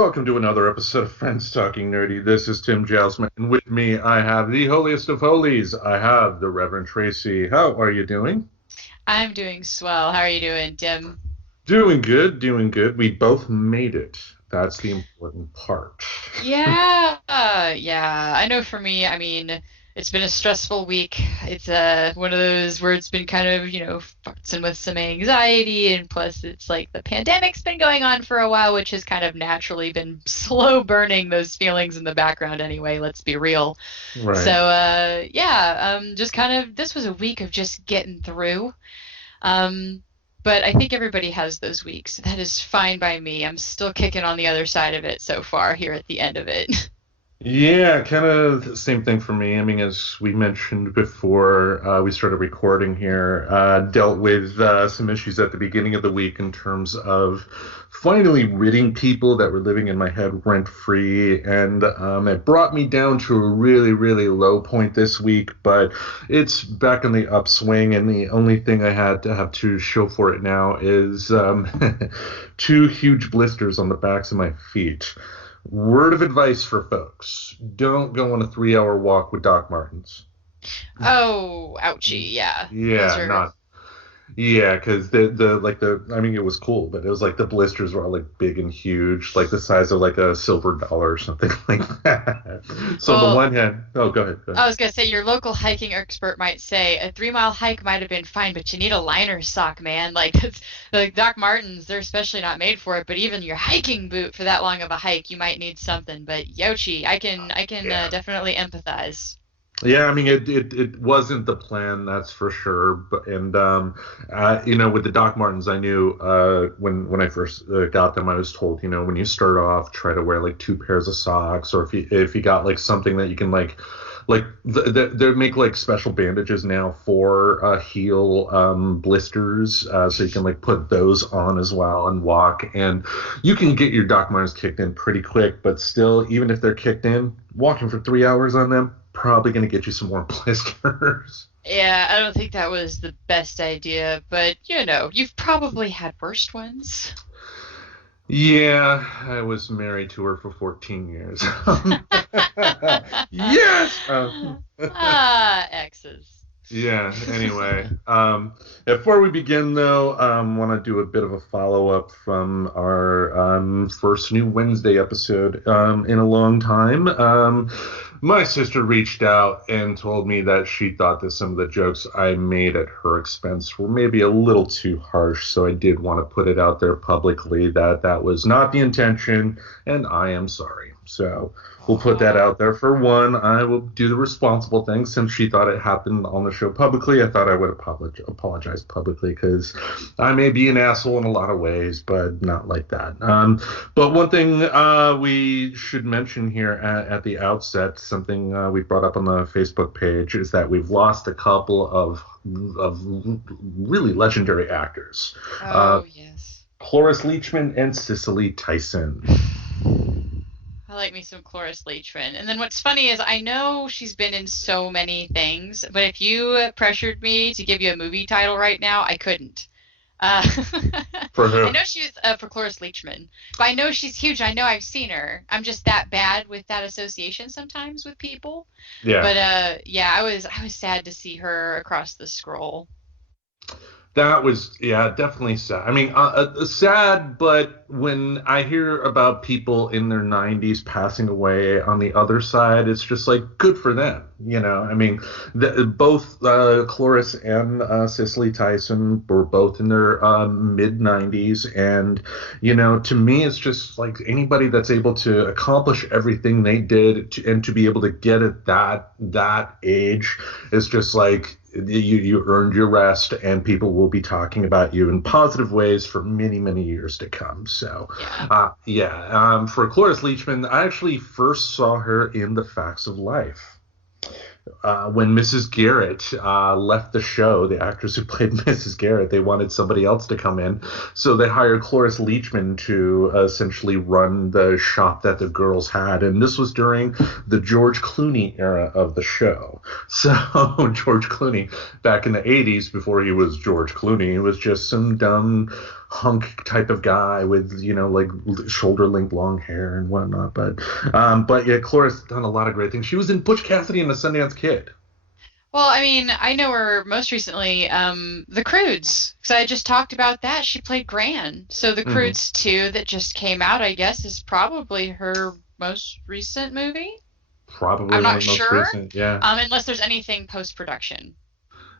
welcome to another episode of Friends Talking Nerdy. This is Tim Jalsman, and with me I have the holiest of holies. I have the Reverend Tracy. How are you doing? I'm doing swell. How are you doing, Tim? Doing good, doing good. We both made it. That's the important part. Yeah. I know for me, it's been a stressful week. It's one of those where it's been kind of, futzing with some anxiety, and plus it's like the pandemic's been going on for a while, which has kind of naturally been slow burning those feelings in the background anyway, let's be real. So, Right. just kind of this was a week of just getting through. Um, but I think everybody has those weeks. That is fine by me. I'm still kicking on the other side of it so far here at the end of it. Yeah, kind of the same thing for me. I mean, as we mentioned before we started recording here, dealt with some issues at the beginning of the week in terms of finally ridding people that were living in my head rent free. And it brought me down to a really, really low point this week, but it's back in the upswing. And the only thing I had to have to show for it now is two huge blisters on the backs of my feet. Word of advice for folks: don't go on a 3-hour walk with Doc Martens. Oh, ouchie, yeah. Those Yeah, are not yeah, because the I mean, it was cool, but it was like the blisters were all like big and huge, like the size of like a silver dollar or something like that. So the well, one had, oh, go ahead, go ahead. I was gonna say your local hiking expert might say a 3 mile hike might have been fine, but you need a liner sock, man. Like it's like Doc Martens, they're especially not made for it, but even your hiking boot for that long of a hike, you might need something. But Yoshi, I can Yeah. definitely empathize. Yeah, I mean, it wasn't the plan, that's for sure. But with the Doc Martens, I knew when I first got them, I was told, when you start off, try to wear like two pairs of socks, or if you got like something that you can they make like special bandages now for heel blisters, so you can like put those on as well and walk, and you can get your Doc Martens kicked in pretty quick, but still, even if they're kicked in, walking for 3 hours on them probably going to get you some more blisters. Yeah, I don't think that was the best idea, but you've probably had worst ones. Yeah, I was married to her for 14 years. Yes. Exes. Yeah, anyway. Before we begin, though, want to do a bit of a follow-up from our first New Wednesday episode in a long time. My sister reached out and told me that she thought that some of the jokes I made at her expense were maybe a little too harsh, so I did want to put it out there publicly that that was not the intention, and I am sorry. So we'll put that Oh, out there. For one, I will do the responsible thing. Since she thought it happened on the show publicly, I thought I would apologize publicly, because I may be an asshole in a lot of ways, but not like that. But one thing we should mention here at the outset, something we brought up on the Facebook page, is that we've lost a couple of really legendary actors, uh, oh yes. Cloris Leachman and Cicely Tyson. I like me some Cloris Leachman. And then what's funny is I know she's been in so many things, but if you pressured me to give you a movie title right now, I couldn't. Uh, For I who? know she's for Cloris Leachman, but I know she's huge. I know I've seen her. I'm just that bad with that association sometimes with people. Yeah. But yeah, I was sad to see her across the scroll. That was, yeah, definitely sad. I mean, sad, but when I hear about people in their 90s passing away on the other side, it's just like good for them. I mean, both Cloris and Cicely Tyson were both in their mid 90s. And, to me, it's just like anybody that's able to accomplish everything they did and to be able to get at that age is just like, you earned your rest, and people will be talking about you in positive ways for many, many years to come. So, Yeah. yeah, for Cloris Leachman, I actually first saw her in The Facts of Life. When Mrs. Garrett left the show, the actress who played Mrs. Garrett, they wanted somebody else to come in. So they hired Cloris Leachman to essentially run the shop that the girls had. And this was during the George Clooney era of the show. So George Clooney, back in the 80s, before he was George Clooney, he was just some dumb hunk type of guy with, like shoulder length long hair and whatnot. But yeah, Cloris done a lot of great things. She was in Butch Cassidy and the Sundance Kid. Well, I mean, I know her most recently, The Croods, because I just talked about that. She played Gran. So The Hmm. Croods 2 that just came out, I guess, is probably her most recent movie. I'm Probably one not of the most sure, recent. Yeah. unless there's anything post-production,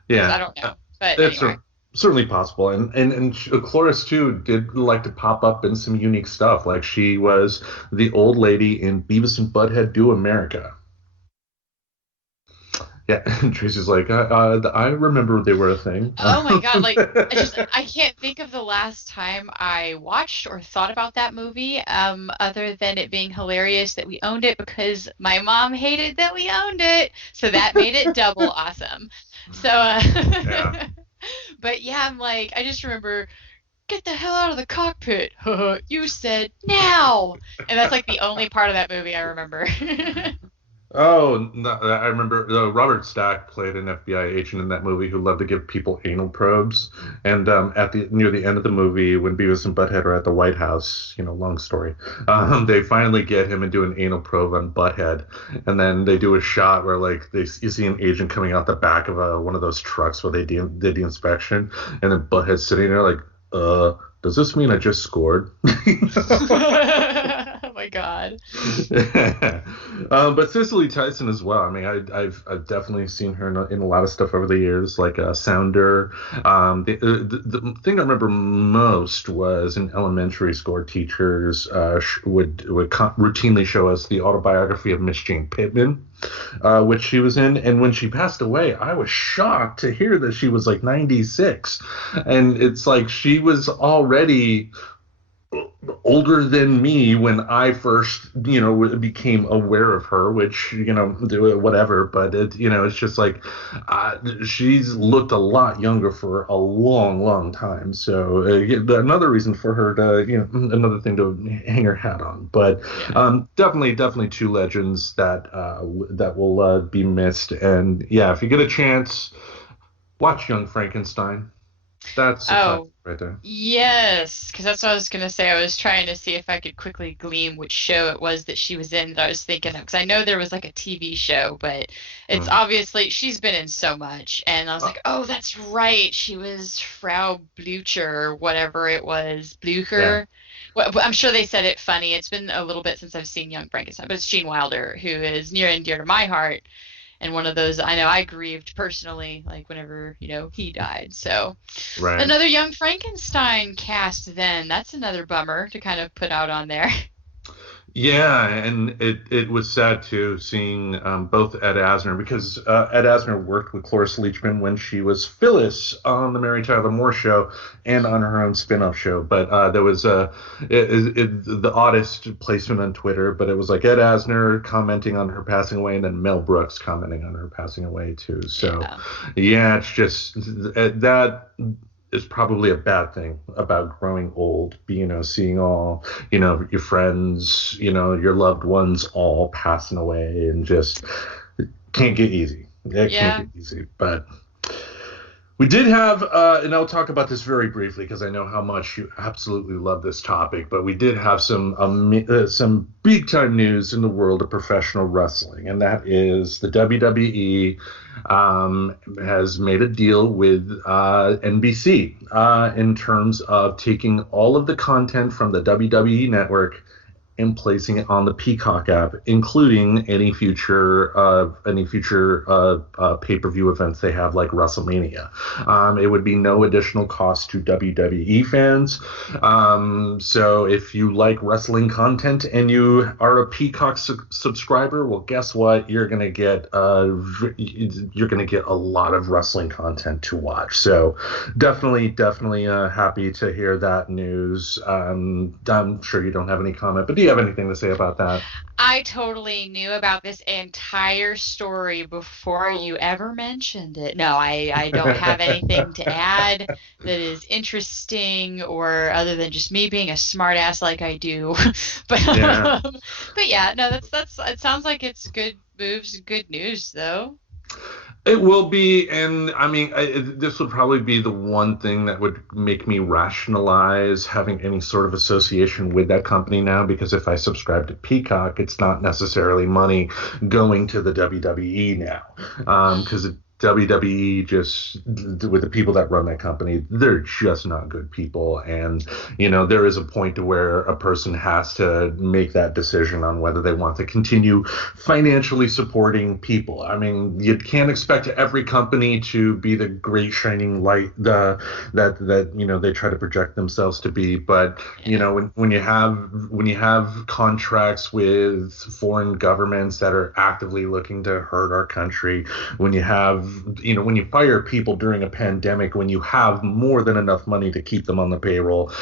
because I Yeah. don't know. But It's anyway. certainly possible, and Cloris too did like to pop up in some unique stuff. Like she was the old lady in Beavis and Butthead Do America. Yeah, and Tracy's like, I remember they were a thing. Oh my God, like I can't think of the last time I watched or thought about that movie, other than it being hilarious that we owned it because my mom hated that we owned it, so that made it double awesome. So, Yeah. but yeah, I'm like, I just remember, get the hell out of the cockpit. You said now, and that's like the only part of that movie I remember. Oh, no, I remember Robert Stack played an FBI agent in that movie who loved to give people anal probes. And at the near the end of the movie, when Beavis and Butthead are at the White House, long story, they finally get him and do an anal probe on Butthead, and then they do a shot where like you see an agent coming out the back of one of those trucks where they did the inspection, and then Butthead's sitting there like, does this mean I just scored? Oh my God. But Cicely Tyson as well. I mean, I've definitely seen her in a lot of stuff over the years, like Sounder. The thing I remember most was in elementary school, teachers would routinely show us the autobiography of Miss Jane Pittman, which she was in. And when she passed away, I was shocked to hear that she was like 96, and it's like she was already older than me when I first, became aware of her, which, whatever. But it's just like she's looked a lot younger for a long, long time. So another reason for her to, another thing to hang her hat on. But Yeah. definitely two legends that will be missed. And yeah, if you get a chance, watch Young Frankenstein. That's a classic Oh, right there. yes, because that's what I was gonna say. I was trying to see if I could quickly glean which show it was that she was in that I was thinking of, because I know there was like a TV show, but it's Mm. obviously she's been in so much, and I was Uh, like, oh, that's right, she was Frau Blucher or whatever it was, yeah. Blucher. Well, I'm sure they said it funny. It's been a little bit since I've seen Young Frankenstein, but it's Gene Wilder, who is near and dear to my heart, and one of those I know I grieved personally, like whenever, he died. So. Right. Another Young Frankenstein cast then. That's another bummer to kind of put out on there. Yeah, and it was sad too seeing both Ed Asner because Ed Asner worked with Cloris Leachman when she was Phyllis on the Mary Tyler Moore Show and on her own spin-off show. But there was the oddest placement on Twitter, but it was like Ed Asner commenting on her passing away and then Mel Brooks commenting on her passing away too. So Yeah. yeah, it's just that is probably a bad thing about growing old, seeing all, your friends, your loved ones all passing away and just can't get easy. It can't Yeah. get easy. But we did have, and I'll talk about this very briefly because I know how much you absolutely love this topic. But we did have some big time news in the world of professional wrestling, and that is the WWE has made a deal with NBC in terms of taking all of the content from the WWE network and placing it on the Peacock app, including any future pay-per-view events they have, like WrestleMania. It would be no additional cost to WWE fans. So if you like wrestling content and you are a Peacock subscriber, well, guess what? You're gonna get a lot of wrestling content to watch. So definitely happy to hear that news. I'm sure you don't have any comment, but do you have anything to say about that? I totally knew about this entire story before you ever mentioned it. No, I don't have anything to add that is interesting or other than just me being a smartass like I do. But Yeah. but yeah, no, that's it sounds like it's good moves, good news though. It will be, and I mean, this would probably be the one thing that would make me rationalize having any sort of association with that company now, because if I subscribe to Peacock, it's not necessarily money going to the WWE now, because WWE just with the people that run that company, they're just not good people, and there is a point to where a person has to make that decision on whether they want to continue financially supporting people. I mean, you can't expect every company to be the great shining light that they try to project themselves to be. But Yeah. when you have contracts with foreign governments that are actively looking to hurt our country, when you fire people during a pandemic, when you have more than enough money to keep them on the payroll,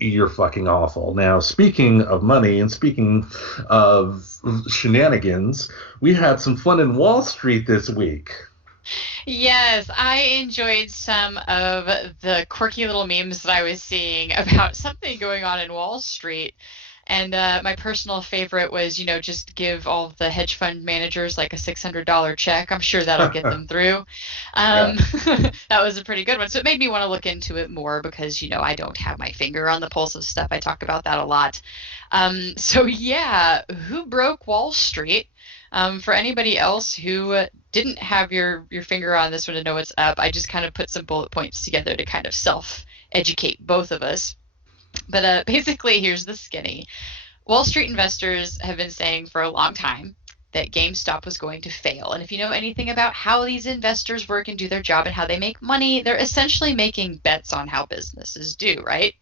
you're fucking awful. Now, speaking of money and speaking of shenanigans, we had some fun in Wall Street this week. Yes, I enjoyed some of the quirky little memes that I was seeing about something going on in Wall Street. And my personal favorite was, just give all of the hedge fund managers like a $600 check. I'm sure that'll get them through. Yeah. That was a pretty good one. So it made me want to look into it more because, I don't have my finger on the pulse of stuff. I talk about that a lot. So yeah, who broke Wall Street? For anybody else who didn't have your finger on this one to know what's up, I just kind of put some bullet points together to kind of self-educate both of us. But basically, here's the skinny. Wall Street investors have been saying for a long time that GameStop was going to fail. And if you know anything about how these investors work and do their job and how they make money, they're essentially making bets on how businesses do, right?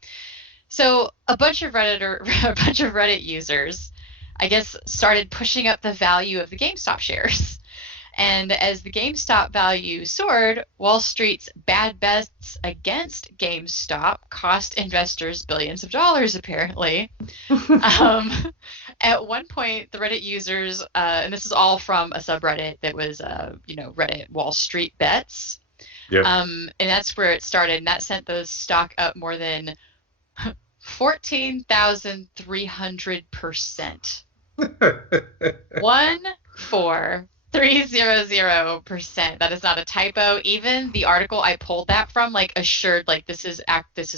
So a bunch of Reddit users, I guess, started pushing up the value of the GameStop shares. And as the GameStop value soared, Wall Street's bad bets against GameStop cost investors billions of dollars, apparently. Um, at one point, the Reddit users, and this is all from a subreddit that was, Reddit Wall Street Bets. Yep. And that's where it started. And that sent the stock up more than 14,300%. 1,4,300%. That is not a typo. Even the article I pulled that from, assured, this is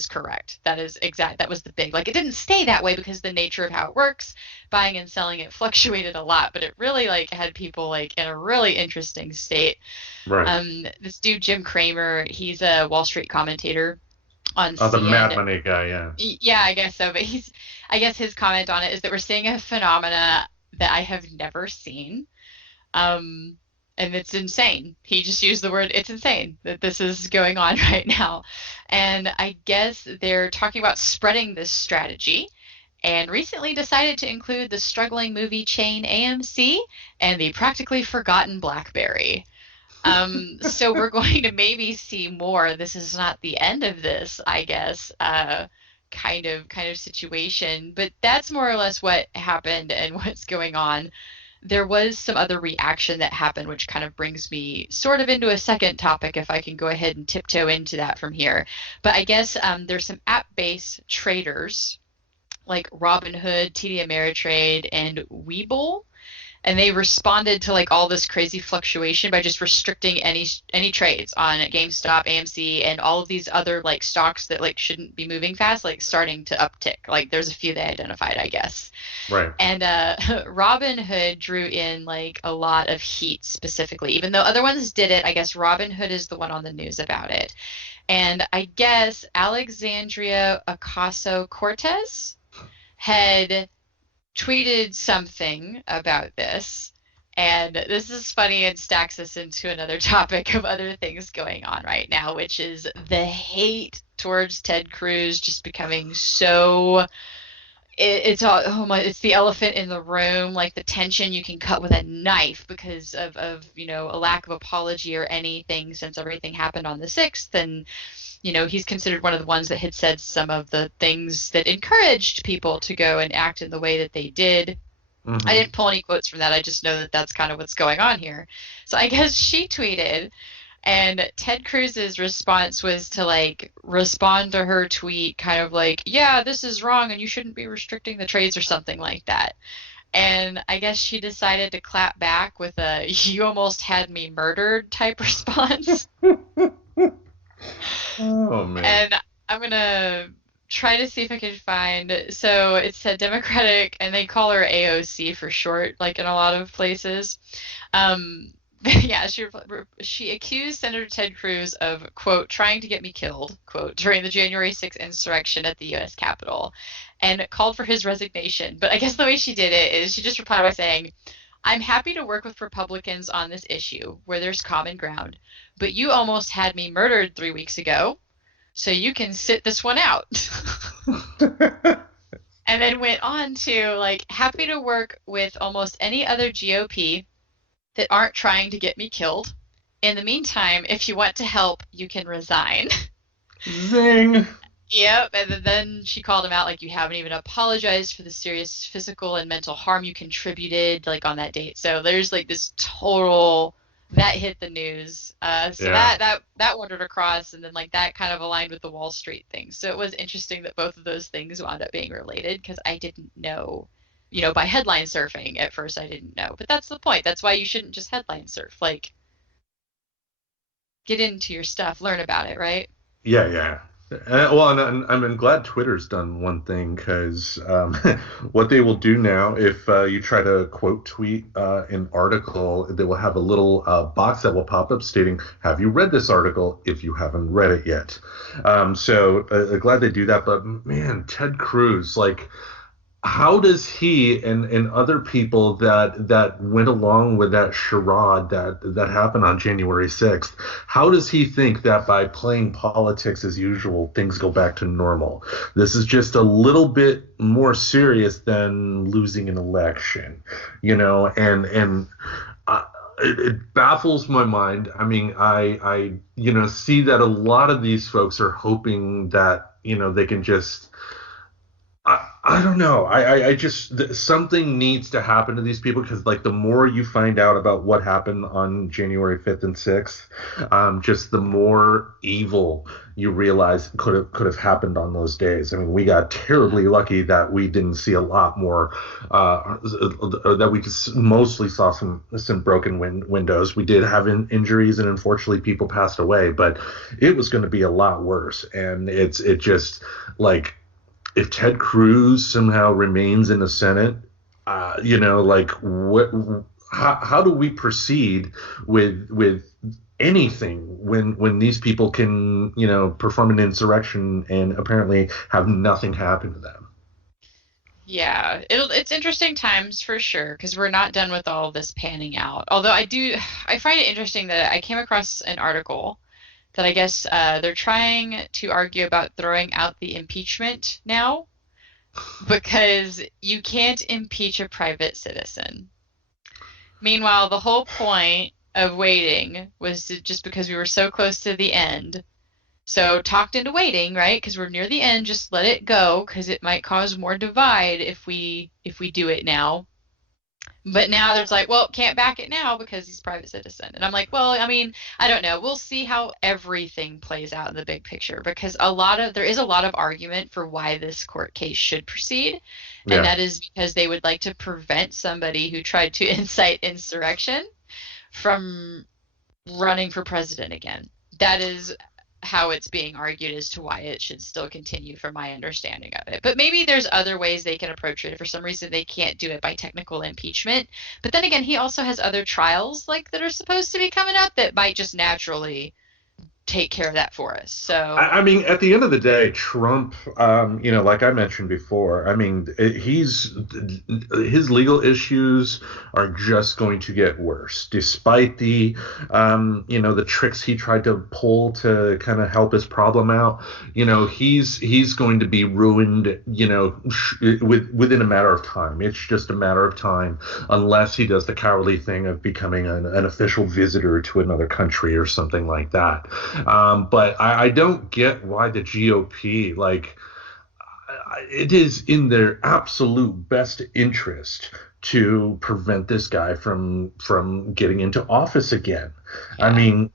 correct. That is exact. That was the big. It didn't stay that way because the nature of how it works, buying and selling it fluctuated a lot, but it really had people in a really interesting state. Right. This dude Jim Cramer, he's a Wall Street commentator on Oh, the Mad CN. Money guy, yeah. Yeah, I guess so. But I guess his comment on it is that we're seeing a phenomena that I have never seen. And it's insane. He just used the word, it's insane that this is going on right now. And I guess they're talking about spreading this strategy and recently decided to include the struggling movie chain AMC and the practically forgotten BlackBerry. So we're going to maybe see more. This is not the end of this, I guess, kind of situation. But that's more or less what happened and what's going on. There was some other reaction that happened, which kind of brings me sort of into a second topic, if I can go ahead and tiptoe into that from here. But I guess there's some app-based traders like Robinhood, TD Ameritrade, and Webull, and they responded to all this crazy fluctuation by just restricting any trades on GameStop, AMC, and all of these other stocks that shouldn't be moving fast, starting to uptick. There's a few they identified, I guess. Right. And Robinhood drew in a lot of heat specifically, even though other ones did it. I guess Robinhood is the one on the news about it. And I guess Alexandria Ocasio-Cortez had tweeted something about this, and this is funny and stacks us into another topic of other things going on right now, which is the hate towards Ted Cruz just becoming so it's all, oh my, it's the elephant in the room, the tension you can cut with a knife because of a lack of apology or anything since everything happened on the 6th. And he's considered one of the ones that had said some of the things that encouraged people to go and act in the way that they did. Mm-hmm. I didn't pull any quotes from that. I just know that that's kind of what's going on here. So I guess she tweeted, and Ted Cruz's response was to respond to her tweet kind of yeah, this is wrong and you shouldn't be restricting the trades or something like that. And I guess she decided to clap back with a "you almost had me murdered" type response. Oh man. And I'm gonna try to see if I can find. So it said Democratic, and they call her AOC for short, like in a lot of places. Um, yeah, she accused Senator Ted Cruz of, quote, trying to get me killed, quote, during the January 6th insurrection at the U.S. Capitol, and called for his resignation. But I guess the way she did it is she just replied by saying, "I'm happy to work with Republicans on this issue where there's common ground, but you almost had me murdered 3 weeks ago, so you can sit this one out." And then went on to, like, happy to work with almost any other GOP that aren't trying to get me killed. In the meantime, if you want to help, you can resign. Zing. Yep. And then she called him out, like, you haven't even apologized for the serious physical and mental harm you contributed, like, on that date. So there's like this total that hit the news. So Yeah. that wandered across, and then like that kind of aligned with the Wall Street thing. So it was interesting that both of those things wound up being related because I didn't know, by headline surfing at first I didn't know. But that's the point. That's why you shouldn't just headline surf. Like, get into your stuff, learn about it, right? Yeah, yeah. Well, and I'm glad Twitter's done one thing because what they will do now, if you try to quote tweet an article, they will have a little box that will pop up stating, "Have you read this article?" If you haven't read it yet. So glad they do that. But man, Ted Cruz, like, how does he and other people that went along with that charade that happened on January 6th, how does he think that by playing politics as usual things go back to normal? This is just a little bit more serious than losing an election, and it baffles my mind. I mean, I see that a lot of these folks are hoping that they can just I don't know. I just something needs to happen to these people because like the more you find out about what happened on January 5th and 6th, just the more evil you realize could have happened on those days. I mean, we got terribly lucky that we didn't see a lot more, that we mostly saw some broken windows. We did have injuries and unfortunately people passed away, but it was going to be a lot worse. And it just like if Ted Cruz somehow remains in the Senate, like what? How do we proceed with anything when these people can perform an insurrection and apparently have nothing happen to them? Yeah, it's interesting times for sure because we're not done with all of this panning out. Although I find it interesting that I came across an article that I guess they're trying to argue about throwing out the impeachment now because you can't impeach a private citizen. Meanwhile, the whole point of waiting was just because we were so close to the end. So talked into waiting, right? Because we're near the end, just let it go because it might cause more divide if we do it now. But now there's like, well, can't back it now because he's a private citizen. And I'm like, well, I mean, I don't know. We'll see how everything plays out in the big picture because there is a lot of argument for why this court case should proceed. And Yeah. that is because they would like to prevent somebody who tried to incite insurrection from running for president again. That is how it's being argued as to why it should still continue from my understanding of it. But maybe there's other ways they can approach it. If for some reason they can't do it by technical impeachment. But then again, he also has other trials like that are supposed to be coming up that might just naturally take care of that for us. So I mean, at the end of the day, Trump, like I mentioned before, I mean, his legal issues are just going to get worse, despite the tricks he tried to pull to kind of help his problem out. He's going to be ruined, within a matter of time. It's just a matter of time, unless he does the cowardly thing of becoming an official visitor to another country or something like that. But I don't get why the GOP, like, it is in their absolute best interest to prevent this guy from getting into office again. I Yeah. mean,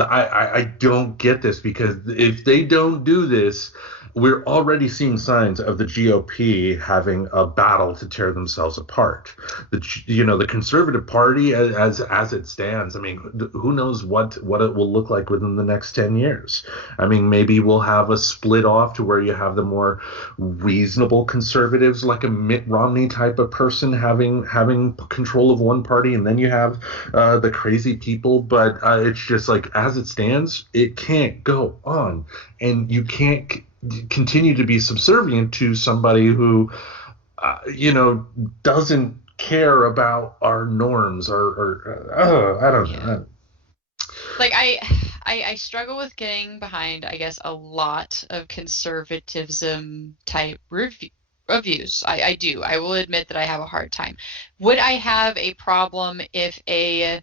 I don't get this because if they don't do this, we're already seeing signs of the GOP having a battle to tear themselves apart. The Conservative Party as it stands. I mean, who knows what it will look like within the next 10 years? I mean, maybe we'll have a split off to where you have the more reasonable conservatives, like a Mitt Romney type of person, having control of one party, and then you have the crazy people. But it's just like as it stands, it can't go on, and you can't continue to be subservient to somebody who, doesn't care about our norms or I don't Yeah. know. Like I struggle with getting behind, I guess, a lot of conservatism type reviews. I do. I will admit that I have a hard time. Would I have a problem if a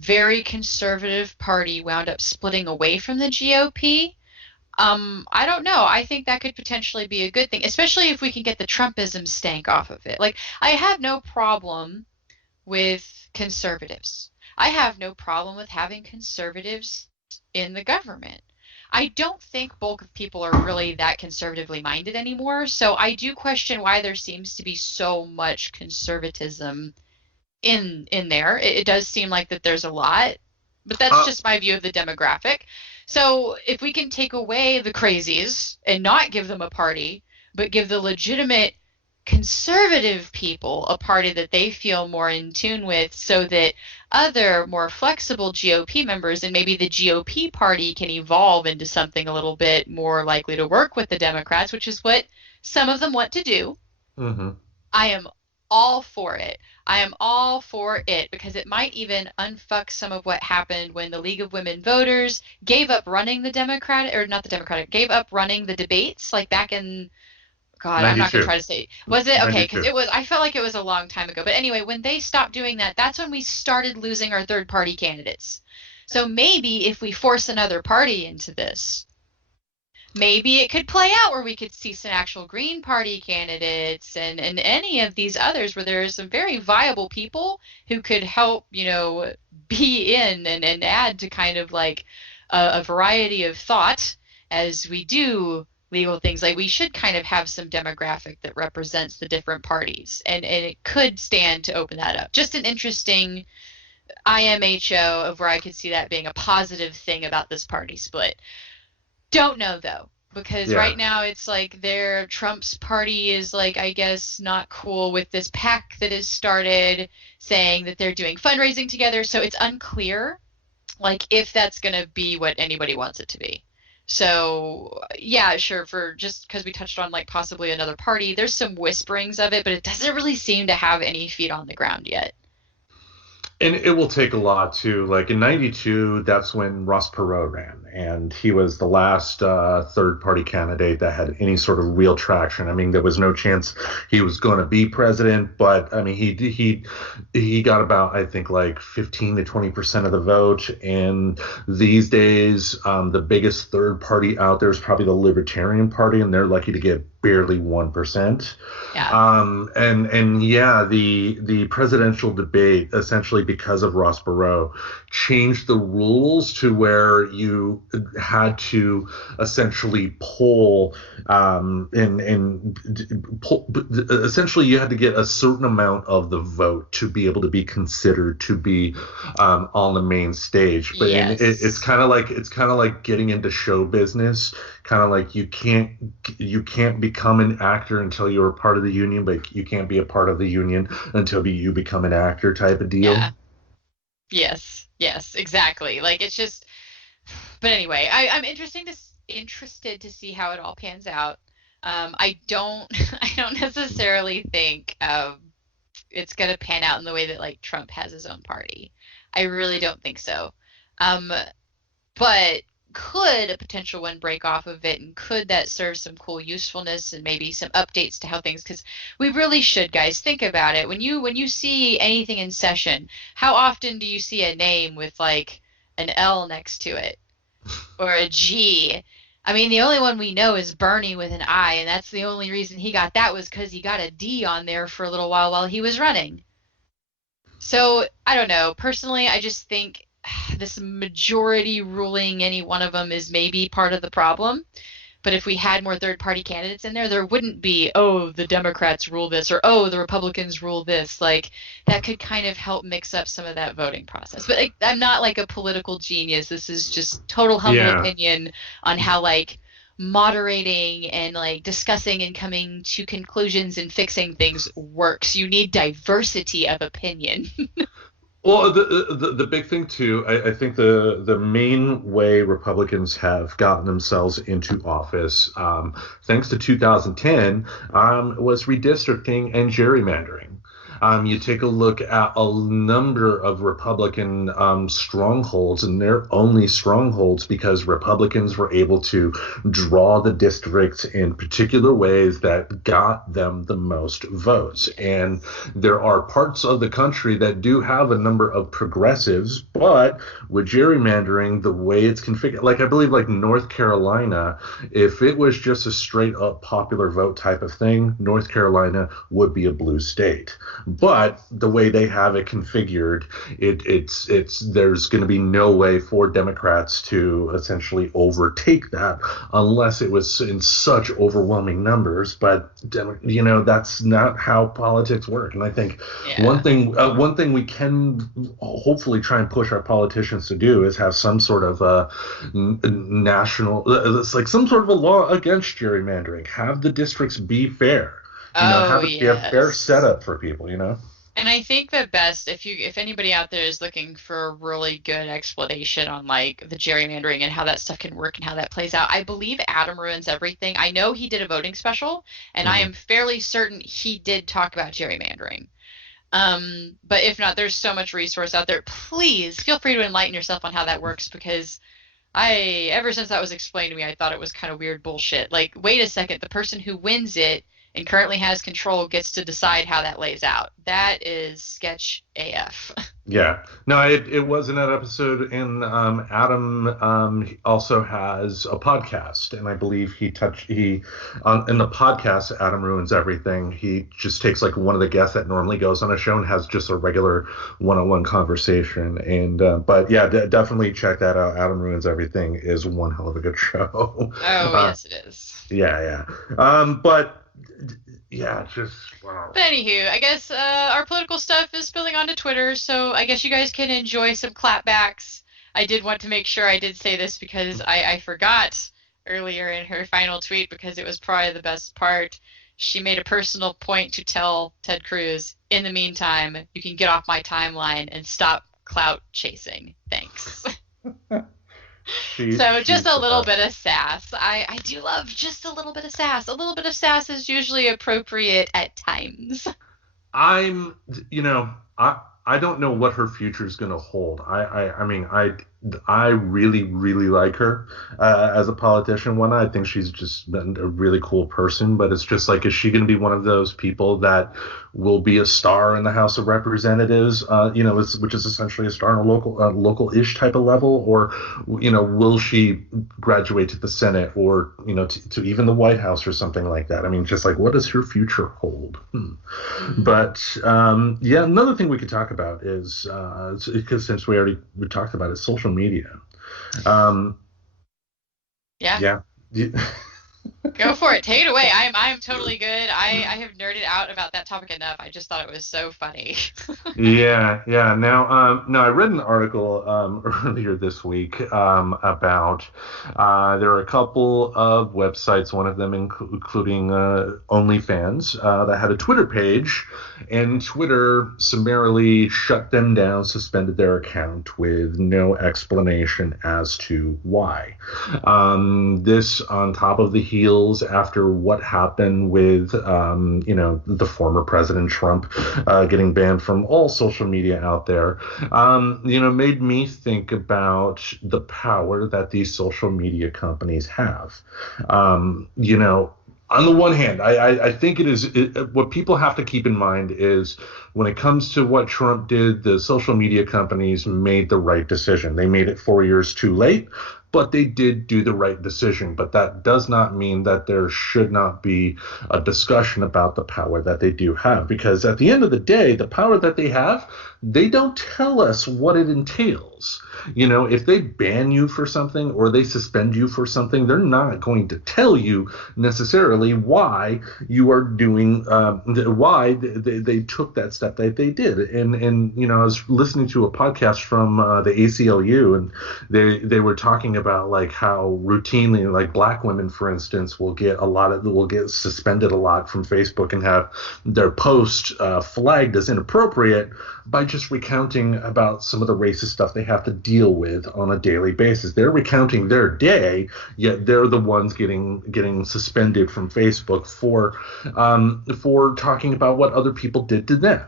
very conservative party wound up splitting away from the GOP? I don't know. I think that could potentially be a good thing, especially if we can get the Trumpism stank off of it. Like, I have no problem with conservatives. I have no problem with having conservatives in the government. I don't think bulk of people are really that conservatively minded anymore, so I do question why there seems to be so much conservatism in there. It does seem like that there's a lot, but that's Uh, just my view of the demographic. So if we can take away the crazies and not give them a party, but give the legitimate conservative people a party that they feel more in tune with so that other more flexible GOP members and maybe the GOP party can evolve into something a little bit more likely to work with the Democrats, which is what some of them want to do. mhm. I am all for it. I am all for it because it might even unfuck some of what happened when the League of Women Voters gave up running the Democratic, or not the Democratic, gave up running the debates like back in, God, I'm not going to 92. try to say, was it? Okay, because 92. I felt like it was a long time ago. But anyway, when they stopped doing that, that's when we started losing our third party candidates. So maybe if we force another party into this, maybe it could play out where we could see some actual Green Party candidates and any of these others where there are some very viable people who could help, be in and add to kind of like a variety of thought as we do legal things. Like we should kind of have some demographic that represents the different parties and it could stand to open that up. Just an interesting IMHO of where I could see that being a positive thing about this party split. Don't know though, because Yeah. right now it's like their Trump's party is like, I guess, not cool with this pack that has started saying that they're doing fundraising together. So it's unclear, like, if that's going to be what anybody wants it to be. So, yeah, sure, for just because we touched on like possibly another party, there's some whisperings of it, but it doesn't really seem to have any feet on the ground yet. And it will take a lot too. Like in '92, that's when Ross Perot ran, and he was the last third-party candidate that had any sort of real traction. I mean, there was no chance he was going to be president, but I mean, he got about I think like 15 to 20% of the vote. And these days, the biggest third party out there is probably the Libertarian Party, and they're lucky to get barely 1%. Yeah. And yeah, the presidential debate essentially because of Ross Perot changed the rules to where you had to essentially poll essentially you had to get a certain amount of the vote to be able to be considered to be on the main stage. But it's Yes. kind of like getting into show business. Kind of like you can't become an actor until you're a part of the union, but you can't be a part of the union until you become an actor type of deal. Yeah. Yes. Yes. Exactly. Like it's just. But anyway, I'm interested to see how it all pans out. I don't I don't necessarily think it's gonna pan out in the way that like Trump has his own party. I really don't think so. Um, but could a potential one break off of it, and could that serve some cool usefulness and maybe some updates to how things? Because we really should, guys, think about it. When you see anything in session, how often do you see a name with like an L next to it or a G? I mean, the only one we know is Bernie with an I, and that's the only reason he got that was because he got a D on there for a little while he was running. So I don't know. Personally, I just think this majority ruling any one of them is maybe part of the problem. But if we had more third-party candidates in there, there wouldn't be, oh, the Democrats rule this, or oh, the Republicans rule this. Like, that could kind of help mix up some of that voting process. But I'm not like a political genius. This is just total humble opinion on how like moderating and like discussing and coming to conclusions and fixing things works. You need diversity of opinion. Well, the big thing too, I think the main way Republicans have gotten themselves into office, thanks to 2010, was redistricting and gerrymandering. You take a look at a number of Republican strongholds, and they're only strongholds because Republicans were able to draw the districts in particular ways that got them the most votes. And there are parts of the country that do have a number of progressives, but with gerrymandering, the way it's configured, like I believe like North Carolina, if it was just a straight up popular vote type of thing, North Carolina would be a blue state. But the way they have it configured, it's there's going to be no way for Democrats to essentially overtake that unless it was in such overwhelming numbers. But that's not how politics work. And I think one thing we can hopefully try and push our politicians to do is have some sort of national, it's like some sort of a law against gerrymandering. Have the districts be fair. Have it be a fair setup for people, And I think the best, if anybody out there is looking for a really good explanation on like the gerrymandering and how that stuff can work and how that plays out, I believe Adam Ruins Everything. I know he did a voting special, and I am fairly certain he did talk about gerrymandering. But if not, there's so much resource out there. Please feel free to enlighten yourself on how that works, because ever since that was explained to me, I thought it was kind of weird bullshit. Like, wait a second, the person who wins it and currently has control gets to decide how that lays out. That is sketch AF. Yeah. No, it was in that episode, and Adam also has a podcast, and I believe in the podcast, Adam Ruins Everything. He just takes like one of the guests that normally goes on a show and has just a regular one-on-one conversation. And but yeah, definitely check that out. Adam Ruins Everything is one hell of a good show. Oh, yes, it is. Yeah. But yeah, just wow. But anywho, I guess our political stuff is spilling onto Twitter, so I guess you guys can enjoy some clapbacks. I did want to make sure I did say this because I forgot earlier in her final tweet, because it was probably the best part. She made a personal point to tell Ted Cruz, in the meantime, you can get off my timeline and stop clout chasing. Thanks. So just a little bit of sass. I do love just a little bit of sass. A little bit of sass is usually appropriate at times. I don't know what her future is going to hold. I really, really like her as a politician. I think she's just been a really cool person, but it's just like, is she going to be one of those people that will be a star in the House of Representatives, which is essentially a star on a local-ish type of level, or, will she graduate to the Senate or, to even the White House or something like that? I mean, just like, what does her future hold? But, another thing we could talk about is, because since we talked about it, social media. Yeah. Go for it. Take it away. I'm totally good. I have nerded out about that topic enough. I just thought it was so funny. Yeah. Now, I read an article earlier this week about there are a couple of websites, one of them including OnlyFans, that had a Twitter page, and Twitter summarily shut them down, suspended their account with no explanation as to why. This on top of the heels after what happened with, the former President Trump getting banned from all social media out there, made me think about the power that these social media companies have. On the one hand, I think what people have to keep in mind is when it comes to what Trump did, the social media companies made the right decision. They made it 4 years too late, but they did do the right decision. But that does not mean that there should not be a discussion about the power that they do have. Because at the end of the day, the power that they have, they don't tell us what it entails. rules. If they ban you for something or they suspend you for something, they're not going to tell you necessarily why you are doing, why they took that step that they did. And I was listening to a podcast from the ACLU, and they were talking about like how routinely, like black women, for instance, will get suspended a lot from Facebook and have their post flagged as inappropriate by just recounting about some of the racist stuff they have to deal with on a daily basis. They're recounting their day, yet they're the ones getting suspended from Facebook for talking about what other people did to them.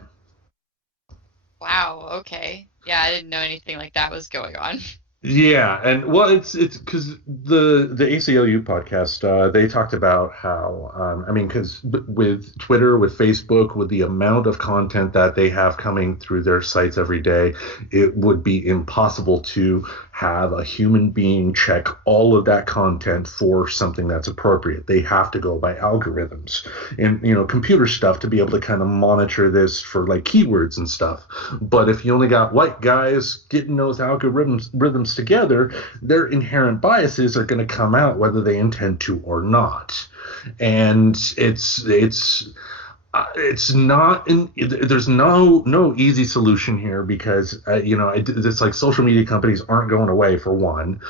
Wow. Okay. Yeah, I didn't know anything like that was going on. Yeah, and well, it's because the ACLU podcast, they talked about how because with Twitter, with Facebook, with the amount of content that they have coming through their sites every day, it would be impossible to have a human being check all of that content for something that's appropriate. They have to go by algorithms and computer stuff to be able to kind of monitor this for like keywords and stuff. But if you only got white guys getting those algorithms together, their inherent biases are going to come out whether they intend to or not. And it's not there's no easy solution here because it's like social media companies aren't going away. For one,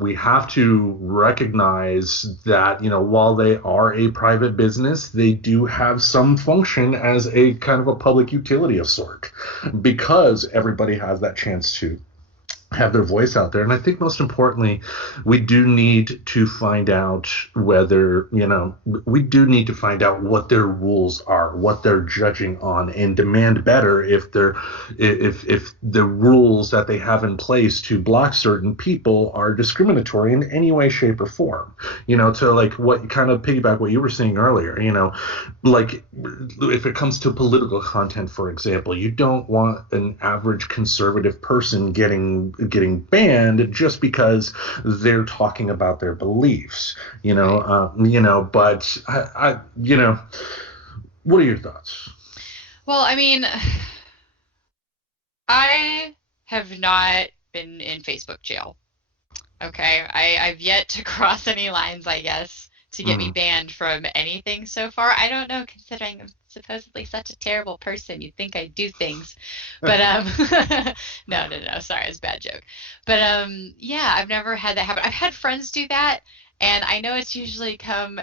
we have to recognize that while they are a private business, they do have some function as a kind of a public utility of sort, because everybody has that chance to have their voice out there. And I think most importantly, we do need to find out what their rules are, what they're judging on, and demand better if the rules that they have in place to block certain people are discriminatory in any way, shape, or form. To like what kind of piggyback what you were saying earlier, like if it comes to political content, for example, you don't want an average conservative person getting banned just because they're talking about their beliefs, but I what are your thoughts? Well, I mean, I have not been in Facebook jail. Okay, I've yet to cross any lines, I guess, to get me banned from anything so far. I don't know, considering I'm supposedly such a terrible person. You'd think I'd do things. But no, sorry, it's a bad joke. But yeah, I've never had that happen. I've had friends do that, and I know it's usually come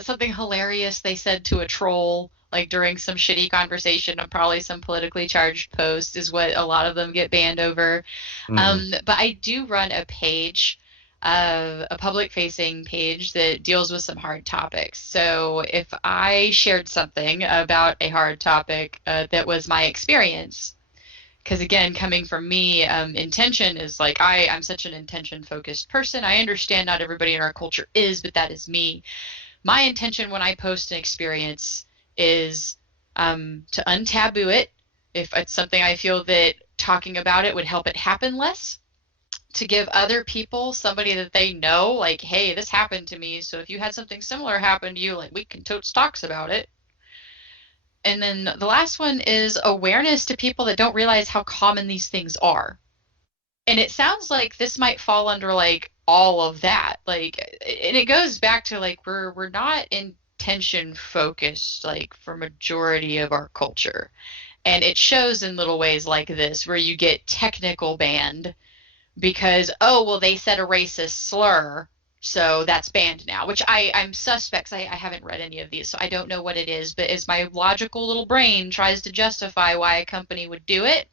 something hilarious they said to a troll, like during some shitty conversation or probably some politically charged post, is what a lot of them get banned over. But I do run a page, a public-facing page that deals with some hard topics. So if I shared something about a hard topic that was my experience, because again, coming from me, intention is like, I'm such an intention-focused person. I understand not everybody in our culture is, but that is me. My intention when I post an experience is to untaboo it. If it's something I feel that talking about it would help it happen less, to give other people, somebody that they know, like, hey, this happened to me, so if you had something similar happen to you, like, we can totes talks about it. And then the last one is awareness to people that don't realize how common these things are. And it sounds like this might fall under like all of that, like, and it goes back to like we're not intention focused like for majority of our culture, and it shows in little ways like this where you get technical banned because, oh, well, they said a racist slur, so that's banned now, which I'm suspect. I haven't read any of these, so I don't know what it is, but as my logical little brain tries to justify why a company would do it,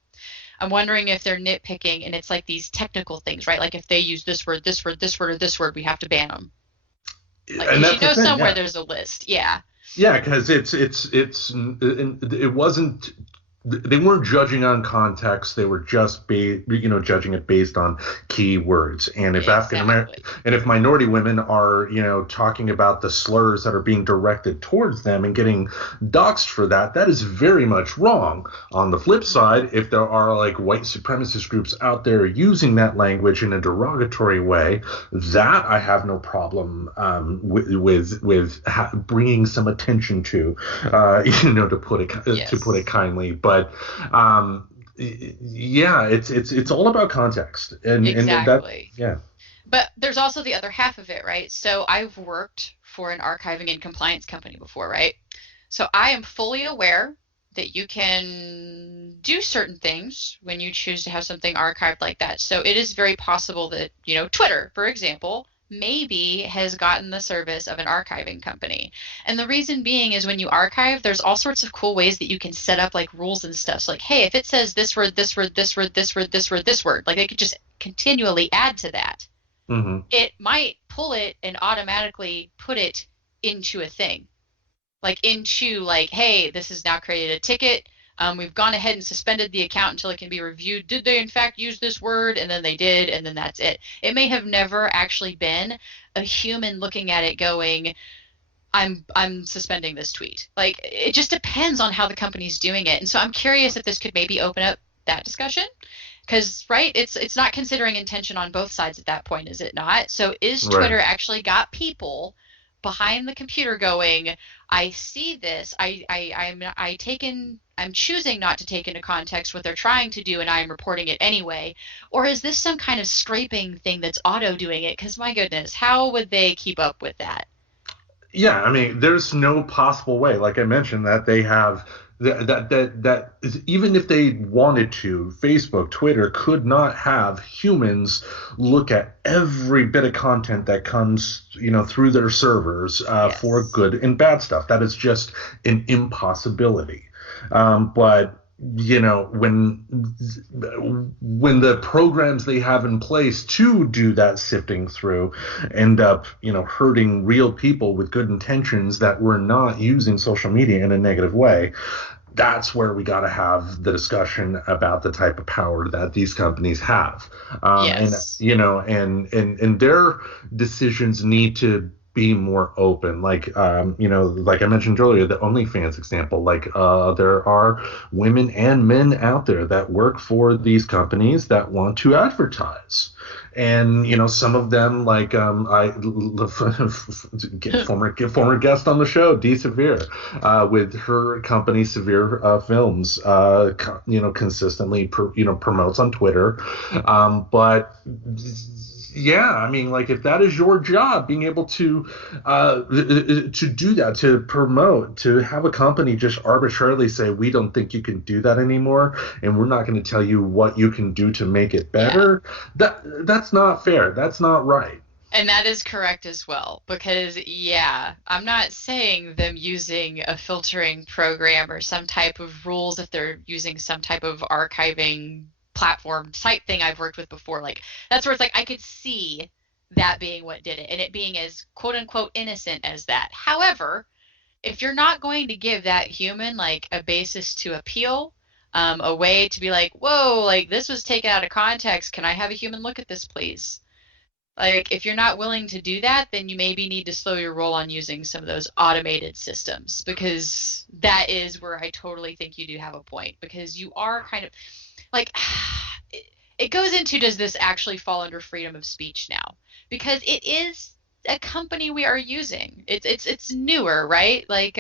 I'm wondering if they're nitpicking and it's like these technical things, right? Like if they use this word, this word, this word, or this word, we have to ban them. Like, and that's the thing, somewhere yeah. There's a list. Yeah. Yeah, because it wasn't. They weren't judging on context. They were just judging it based on keywords. And if if minority women are talking about the slurs that are being directed towards them and getting doxxed for that, that is very much wrong. On the flip side, if there are like white supremacist groups out there using that language in a derogatory way, that I have no problem with bringing some attention to, to put it kindly. But Yeah, it's all about context, and that, Exactly. yeah. But there's also the other half of it, right? So I've worked for an archiving and compliance company before, right? So I am fully aware that you can do certain things when you choose to have something archived like that. So it is very possible that, Twitter, for example, maybe has gotten the service of an archiving company. And the reason being is when you archive, there's all sorts of cool ways that you can set up like rules and stuff. So like, hey, if it says this word, this word, this word, this word, this word, this word, like they could just continually add to that. Hmm. It might pull it and automatically put it into a thing like into like, hey, this has now created a ticket. We've gone ahead and suspended the account until it can be reviewed. Did they in fact use this word? And then they did, and then that's it. It may have never actually been a human looking at it going, I'm suspending this tweet. Like it just depends on how the company's doing it. And so I'm curious if this could maybe open up that discussion. Because right, it's not considering intention on both sides at that point, is it not? So is Right. Twitter actually got people behind the computer going, I see this, I'm choosing not to take into context what they're trying to do and I'm reporting it anyway? Or is this some kind of scraping thing that's auto doing it? Because my goodness, how would they keep up with that? Yeah, I mean, there's no possible way, like I mentioned, that they have even if they wanted to, Facebook, Twitter could not have humans look at every bit of content that comes, through their servers for Yes. good and bad stuff. That is just an impossibility. But when the programs they have in place to do that sifting through end up hurting real people with good intentions that were not using social media in a negative way, that's where we got to have the discussion about the type of power that these companies have, and Yes. and their decisions need to be more open. Like like I mentioned earlier, the OnlyFans example. Like there are women and men out there that work for these companies that want to advertise. And some of them, like I former guest on the show, Dee Severe, with her company Severe Films, consistently promotes on Twitter. But yeah, I mean, like if that is your job, being able to do that, to promote, to have a company just arbitrarily say we don't think you can do that anymore, and we're not going to tell you what you can do to make it Yeah. better. That's not fair. That's not right. And that is correct as well, because yeah, I'm not saying them using a filtering program or some type of rules if they're using some type of archiving platform site thing I've worked with before. Like that's where it's like I could see that being what did it and it being as quote unquote innocent as that. However, if you're not going to give that human like a basis to appeal, a way to be like, whoa, like this was taken out of context. Can I have a human look at this, please? Like, if you're not willing to do that, then you maybe need to slow your roll on using some of those automated systems because that is where I totally think you do have a point because you are kind of like it goes into does this actually fall under freedom of speech now? Because it is a company we are using. It's newer, right? Like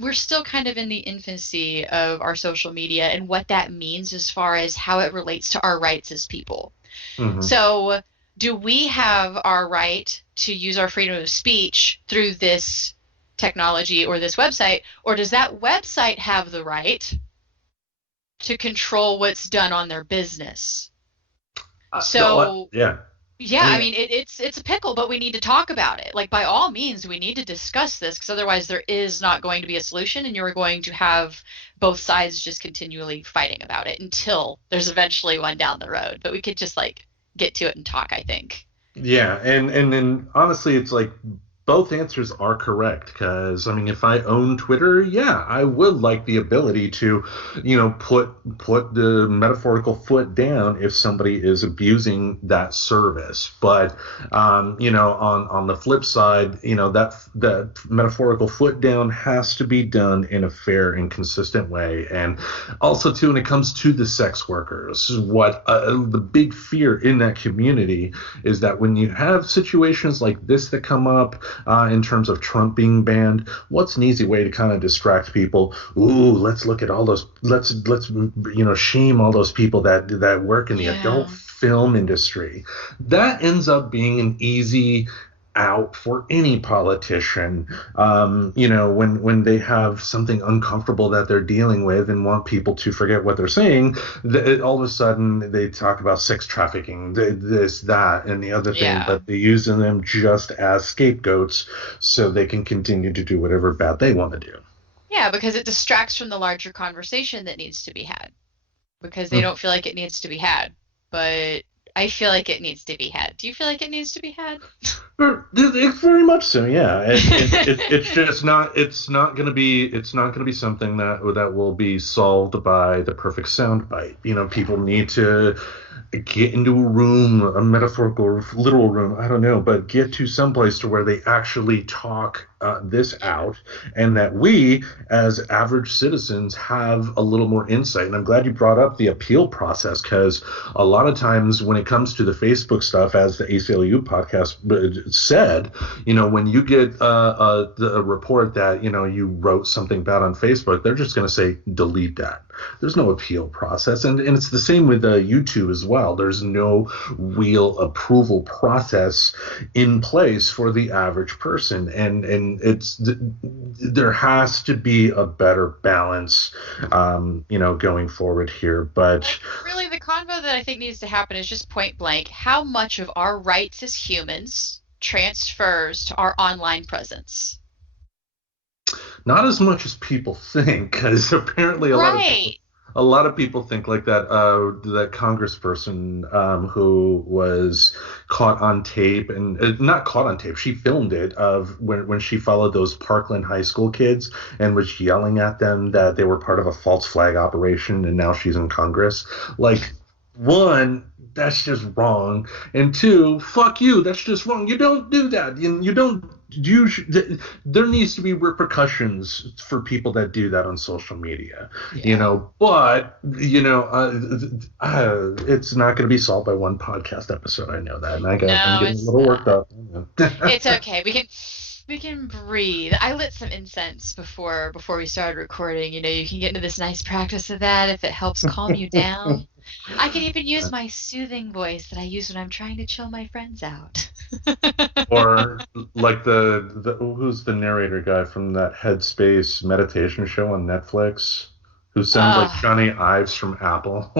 we're still kind of in the infancy of our social media and what that means as far as how it relates to our rights as people. Hmm. So, do we have our right to use our freedom of speech through this technology or this website, or does that website have the right to control what's done on their business? So, Yeah. I yeah, I mean, mean, it's a pickle, but we need to talk about it. Like, by all means, we need to discuss this because otherwise, there is not going to be a solution, and you're going to have both sides just continually fighting about it until there's eventually one down the road. But we could just like get to it and talk, I think. yeah, and then honestly, it's like both answers are correct because I mean, if I own Twitter, yeah, I would like the ability to, put the metaphorical foot down if somebody is abusing that service. But on the flip side, that metaphorical foot down has to be done in a fair and consistent way. And also, too, when it comes to the sex workers, what the big fear in that community is that when you have situations like this that come up, in terms of Trump being banned. What's an easy way to kind of distract people? Ooh, let's look at all those. Let's shame all those people that work in the adult Yeah. film industry. That ends up being an easy out for any politician, when they have something uncomfortable that they're dealing with and want people to forget what they're saying. All of a sudden they talk about sex trafficking, this, that, and the other thing, Yeah. but they're using them just as scapegoats so they can continue to do whatever bad they want to do. Yeah, because it distracts from the larger conversation that needs to be had because they don't feel like it needs to be had. But I feel like it needs to be had. Do you feel like it needs to be had? It's very much so, yeah. It's just not. It's not gonna be something that will be solved by the perfect soundbite. People need to get into a room, a metaphorical or literal room, I don't know, but get to some place to where they actually talk this out, and that we, as average citizens, have a little more insight. And I'm glad you brought up the appeal process, because a lot of times when it comes to the Facebook stuff, as the ACLU podcast said, when you get a report that, you wrote something bad on Facebook, they're just going to say, delete that. There's no appeal process. And it's the same with YouTube as well. There's no real approval process in place for the average person. And there has to be a better balance, going forward here. But Really, the convo that I think needs to happen is just point blank how much of our rights as humans transfers to our online presence. not as much as people think, because apparently Right. a lot of people think like that congressperson who was caught on tape, and not caught on tape, she filmed it, of when she followed those Parkland high school kids and was yelling at them that they were part of a false flag operation, and now she's in Congress. Like, one, that's just wrong, and two, fuck you, that's just wrong. You don't do that. You don't. There needs to be repercussions for people that do that on social media. Yeah. But it's not going to be solved by one podcast episode. I know that, and I'm No, getting a it's little worked not. up. It's okay. We can breathe. I lit some incense before we started recording. You can get into this nice practice of that if it helps calm you down. I can even use my soothing voice that I use when I'm trying to chill my friends out. Or like the who's the narrator guy from that Headspace meditation show on Netflix, who sounds like uh, Johnny Ives from Apple.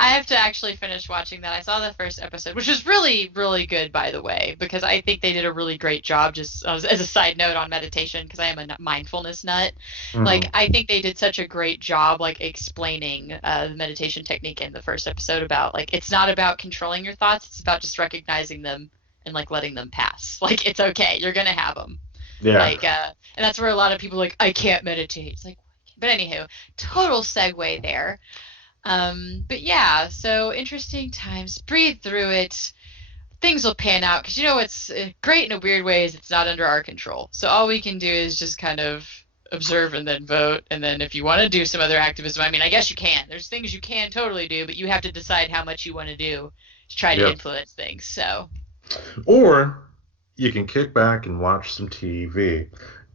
I have to actually finish watching that. I saw the first episode, which was really, really good, by the way, because I think they did a really great job, just as a side note on meditation, because I am a mindfulness nut. Like, Mhm. I think they did such a great job, like, explaining the meditation technique in the first episode about, like, it's not about controlling your thoughts, it's about just recognizing them and, like, letting them pass. Like, it's okay. You're going to have them. Yeah. Like, and that's where a lot of people are like, I can't meditate. It's like, but anywho, total segue there. But yeah, so interesting times. Breathe through it. Things will pan out because it's great in a weird way is it's not under our control. So all we can do is just kind of observe and then vote. And then if you want to do some other activism, I mean, I guess you can. There's things you can totally do, but you have to decide how much you want to do to try to Yep. influence things. So Or you can kick back and watch some TV.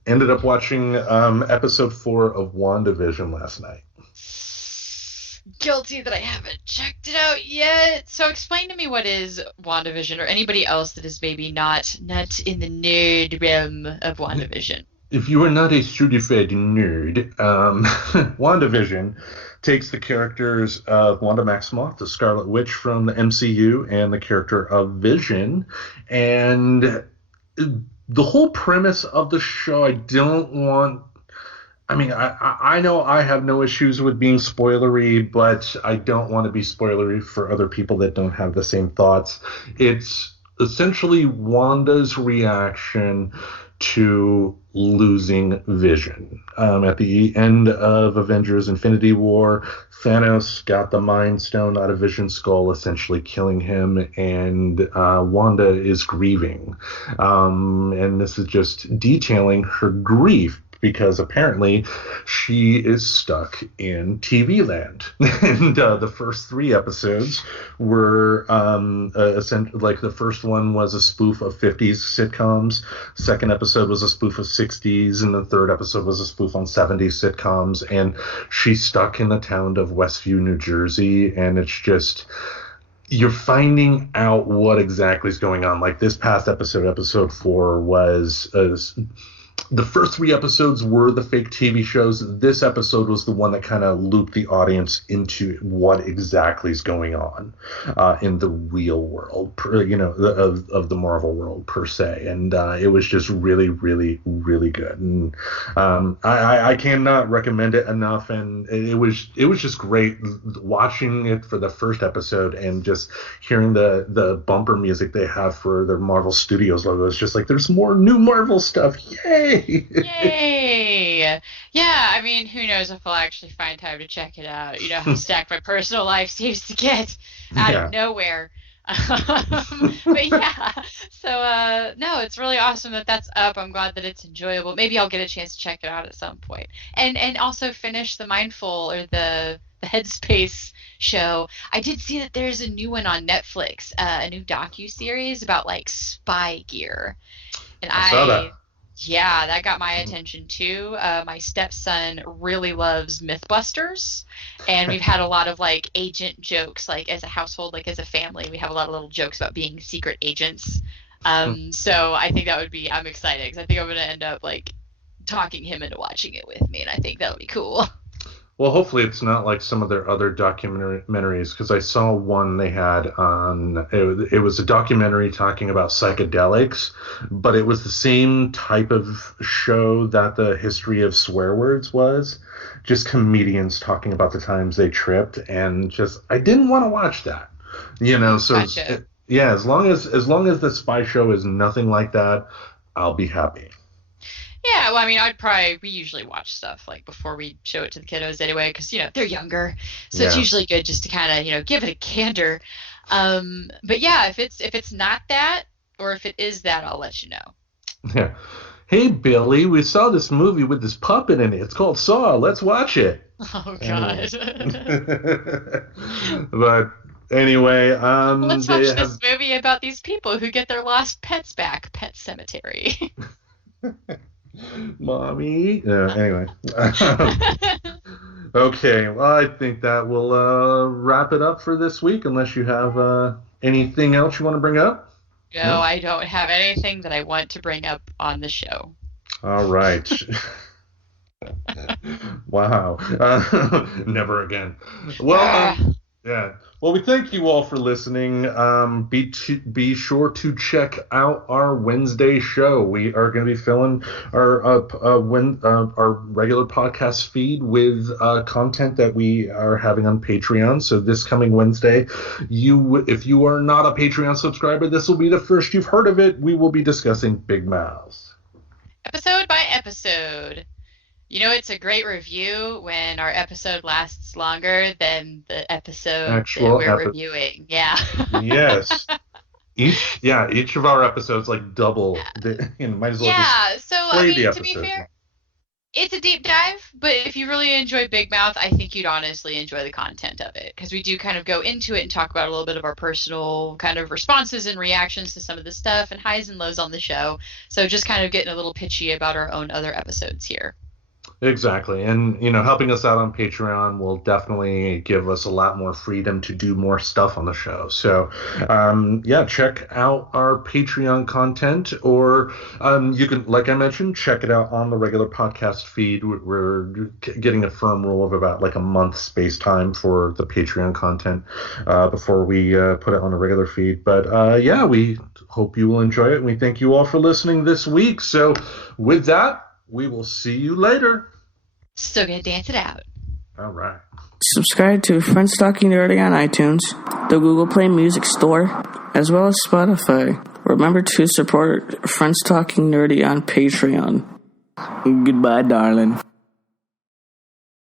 Ended up watching episode 4 of WandaVision last night. guilty that I haven't checked it out yet. So explain to me what is WandaVision, or anybody else that is maybe not in the nerd realm of WandaVision. If you are not a certified nerd, WandaVision takes the characters of Wanda Maximoff, the Scarlet Witch from the MCU, and the character of Vision, and the whole premise of the show, I know I have no issues with being spoilery, but I don't want to be spoilery for other people that don't have the same thoughts. It's essentially Wanda's reaction to losing Vision. At the end of Avengers Infinity War, Thanos got the Mind Stone out of Vision's skull, essentially killing him, and Wanda is grieving. And this is just detailing her grief because apparently she is stuck in TV land. And the first 3 episodes were like the first one was a spoof of 50s sitcoms, second episode was a spoof of 60s, and the third episode was a spoof on 70s sitcoms. And she's stuck in the town of Westview, New Jersey, and it's just, you're finding out what exactly is going on. Like this past episode 4 was the first 3 episodes were the fake TV shows. This episode was the one that kind of looped the audience into what exactly is going on in the real world, of the Marvel world per se. And it was just really, really, really good. And I cannot recommend it enough. And it was just great watching it for the first episode and just hearing the bumper music they have for their Marvel Studios logo. It's just like, there's more new Marvel stuff. Yay! Yay! Yeah, I mean, who knows if I'll actually find time to check it out. You know how stacked my personal life seems to get out of nowhere. But yeah, so no, it's really awesome that that's up. I'm glad that it's enjoyable. Maybe I'll get a chance to check it out at some point. And also finish the Mindful or the Headspace show. I did see that there's a new one on Netflix, a new docu-series about like spy gear. And I saw that. Yeah, that got my attention too. My stepson really loves Mythbusters, and we've had a lot of like agent jokes, like as a household, like as a family, we have a lot of little jokes about being secret agents. So I think I'm excited because I think I'm going to end up like talking him into watching it with me, and I think that'll be cool. Well, hopefully it's not like some of their other documentaries, because I saw one they had on, it was a documentary talking about psychedelics, but it was the same type of show that the History of Swear Words was, just comedians talking about the times they tripped, and just, I didn't want to watch that, so Gotcha. as long as the spy show is nothing like that, I'll be happy. Yeah, well, I mean, we usually watch stuff like before we show it to the kiddos anyway, because, they're younger. So It's usually good just to kind of, give it a gander. But yeah, if it's not that, or if it is that, I'll let you know. Yeah. Hey, Billy, we saw this movie with this puppet in it. It's called Saw. Let's watch it. Oh, God. But anyway, let's watch this movie about these people who get their lost pets back. Pet Cemetery. Mommy. Anyway. Okay, well, I think that will wrap it up for this week, unless you have anything else you want to bring up. No, I don't have anything that I want to bring up on the show. All right. Wow. Never again. Well, yeah. Well, we thank you all for listening. Be sure to check out our Wednesday show. We are going to be filling our regular podcast feed with content that we are having on Patreon. So this coming Wednesday, if you are not a Patreon subscriber, this will be the first you've heard of it. We will be discussing Big Mouths. Episode by episode. It's a great review when our episode lasts longer than the episode that we're reviewing. Yeah. Yes. Each of our episodes like double. Might as well just play the episode. To be fair, it's a deep dive, but if you really enjoy Big Mouth, I think you'd honestly enjoy the content of it, because we do kind of go into it and talk about a little bit of our personal kind of responses and reactions to some of the stuff and highs and lows on the show. So just kind of getting a little pitchy about our own other episodes here. Exactly. And, helping us out on Patreon will definitely give us a lot more freedom to do more stuff on the show. So, check out our Patreon content, or you can, like I mentioned, check it out on the regular podcast feed. We're getting a firm rule of about like a month space time for the Patreon content before we put it on the regular feed. But, we hope you will enjoy it. And we thank you all for listening this week. So with that, we will see you later. Still gonna dance it out. All right. Subscribe to Friends Talking Nerdy on iTunes, the Google Play Music Store, as well as Spotify. Remember to support Friends Talking Nerdy on Patreon. Goodbye, darling.